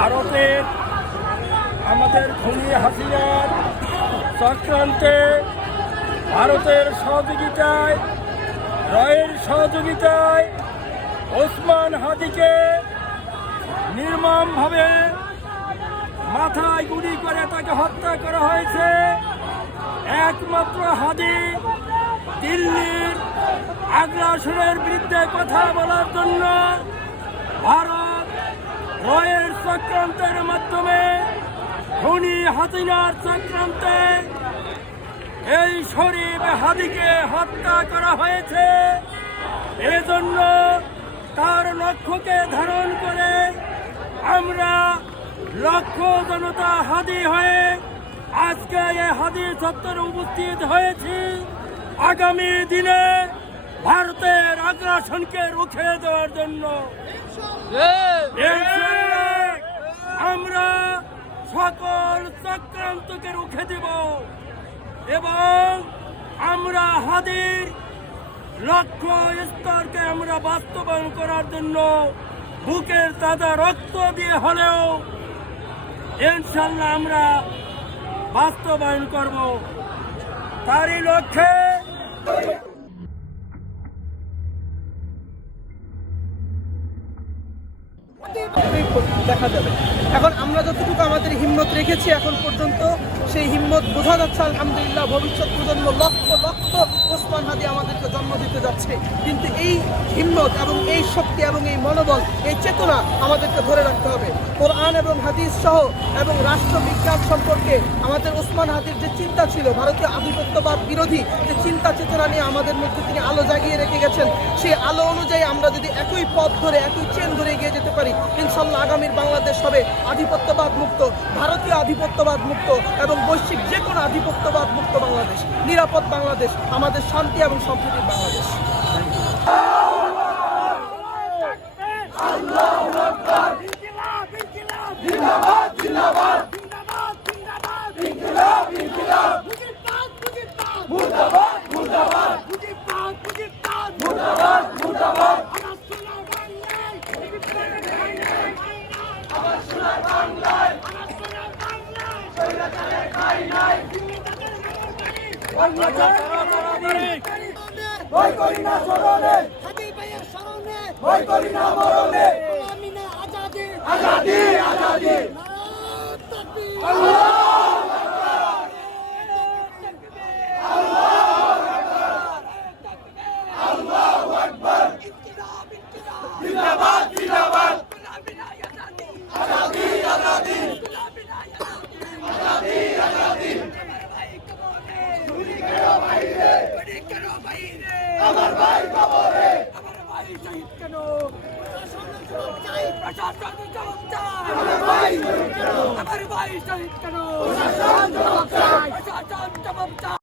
ভারতের আমাদের খুনি হাসিনার চক্রান্তে ভারতের সহযোগিতায় রয়ের সহযোগিতায় ওসমান হাদিকে নির্মমভাবে মাথায় গুলি করে তাকে হত্যা করা হয়েছে। একমাত্র হাদি দিল্লির আগ্রাসনের বিরুদ্ধে কথা বলার জন্য ভারত রয়ের চক্রান্তের মাধ্যমে খুনি হাসিনার চক্রান্তে এই শরীফ হাদিকে হত্যা করা হয়েছে। এজন্য তার লক্ষ্যকে ধারণ করে আমরা লক্ষ জনতা হাদি হয়ে আজকে এই হাদি চত্বরে উপস্থিত হয়েছি। আগামী দিনে ভারতের আগ্রাসনকে রুখে দেওয়ার জন্য আমরা সকল চক্রান্তকে রুখে দেব এবং আমরা হাদির লক্ষ্য স্তরকে আমরা বাস্তবায়ন করার জন্য বুকের তাজা রক্ত দিয়ে হলেও ইনশাল্লাহ আমরা বাস্তবায়ন করব। তারই লক্ষ্যে দেখা যাবে। এখন আমরা যতটুকু আমাদের হিম্মত রেখেছি এখন পর্যন্ত সেই হিম্মত বোঝা যাচ্ছে। আলহামদুলিল্লাহ ভবিষ্যৎ প্রজন্ম লক্ষ লক্ষ ওসমান হাদি আমাদেরকে জন্ম দিতে যাচ্ছে, কিন্তু এই হিম্মত এবং এই শক্তি এবং এই মনোবল, এই চেতনা আমাদেরকে ধরে রাখতে হবে। কোরআন এবং হাদিস সহ এবং রাষ্ট্রবিজ্ঞান সম্পর্কে আমাদের ওসমান হাদির যে চিন্তা ছিল, ভারতীয় আধিপত্যবাদ বিরোধী যে চিন্তা চেতনা নিয়ে আমাদের মধ্যে তিনি আলো জাগিয়ে রেখে গেছেন, সেই আলো অনুযায়ী আমরা যদি একই পথ ধরে একই চেন ধরে এগিয়ে যেতে পারি, ইনশাল্লাহ আগামীর বাংলাদেশ হবে আধিপত্যবাদ মুক্ত, ভারতীয় আধিপত্যবাদ মুক্ত এবং বৈশ্বিক যে কোনো আধিপত্যবাদ মুক্ত বাংলাদেশ, নিরাপদ বাংলাদেশ, আমাদের শান্তি এবং সম্প্রীতির বাংলাদেশ। ভয় করি না স্মরণে, হাবিব ভাইয়ের স্মরণে, ভয় করি না মরণে, আমিনা আজাদি, আজাদি, আজাদি, নারায়ে তাকবীর, আল্লাহু আকবার, আল্লাহু আকবার, ইনকিলাব, ইনকিলাব, জিন্দাবাদ, জিন্দাবাদ, আমিনা আজাদি, আজাদি, আজাদি, আমিনা আজাদি, আজাদি, আজাদি, আমার ভাই কবরে, আমার ভাই শহীদ কেন, প্রশাসন জবাব চাই, আমার ভাই শহীদ কেন, আমার ভাই শহীদ কেন, প্রশাসন জবাব চাই, প্রশাসন জবাব চাই।